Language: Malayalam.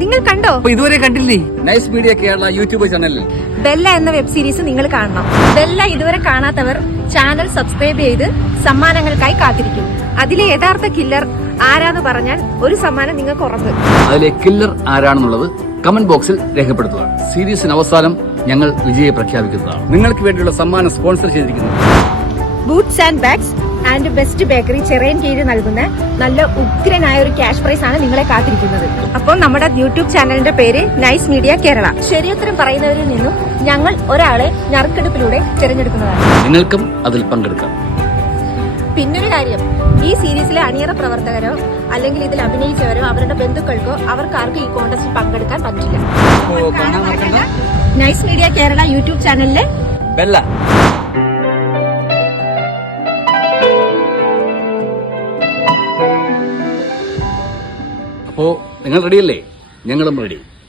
നിങ്ങൾ കണ്ടോ? ഇതുവരെ കണ്ടില്ലേ? നൈസ് മീഡിയ കേരള യൂട്യൂബ് ചാനലിൽ ബെല്ല എന്ന വെബ് സീരീസ് നിങ്ങൾ കാണണം. ബെല്ല ഇതുവരെ കാണാത്തവർ ചാനൽ സബ്സ്ക്രൈബ് ചെയ്ത് സമ്മാനങ്ങൾക്കായി കാത്തിരിക്കും. അതിലെ യഥാർത്ഥ കില്ലർ ആരാന്ന് പറഞ്ഞാൽ ഒരു സമ്മാനം നിങ്ങൾക്ക് ഉറപ്പ്. അതിലെ കില്ലർ ആരാണെന്നുള്ളത് കമന്റ് ബോക്സിൽ രേഖപ്പെടുത്തുക. സീരീസിന് അവസാനം ഞങ്ങൾ വിജയെ പ്രഖ്യാപിക്കുന്നതാണ്. നിങ്ങൾക്ക് വേണ്ടിയുള്ള സമ്മാനം സ്പോൺസർ ചെയ്തിരിക്കുന്നത് boots and bags and best bakery ചെറിയൻകീഴിൽ നൽകുന്ന നല്ല ഉഗ്രനായ ഒരു ക്യാഷ് പ്രൈസ് ആണ് നിങ്ങളെ കാത്തിരിക്കുന്നത്. അപ്പോൾ നമ്മുടെ യൂട്യൂബ് ചാനലിന്റെ പേര് നൈസ് മീഡിയ കേരള. ശരിയുത്തരം പറയുന്നവരിൽ നിന്നും ഞങ്ങൾ ഒരാളെ നറുക്കെടുപ്പിലൂടെ തിരഞ്ഞെടുക്കുന്നതാണ്. നിങ്ങൾക്കും അതിൽ പങ്കെടുക്കാം. പിന്നൊരു കാര്യം, ഈ സീരീസിലെ അണിയറ പ്രവർത്തകരോ അല്ലെങ്കിൽ ഇതിൽ അഭിനയിച്ചവരോ അവരുടെ ബന്ധുക്കൾക്കോ അവർക്കാർക്കും ഈ കോൺടെസ്റ്റിൽ പങ്കെടുക്കാൻ പറ്റില്ല. നൈസ് മീഡിയ കേരള യൂട്യൂബ് ചാനലിലെ ബെല്ല. അപ്പോ നിങ്ങൾ റെഡിയല്ലേ? ഞങ്ങളും റെഡി.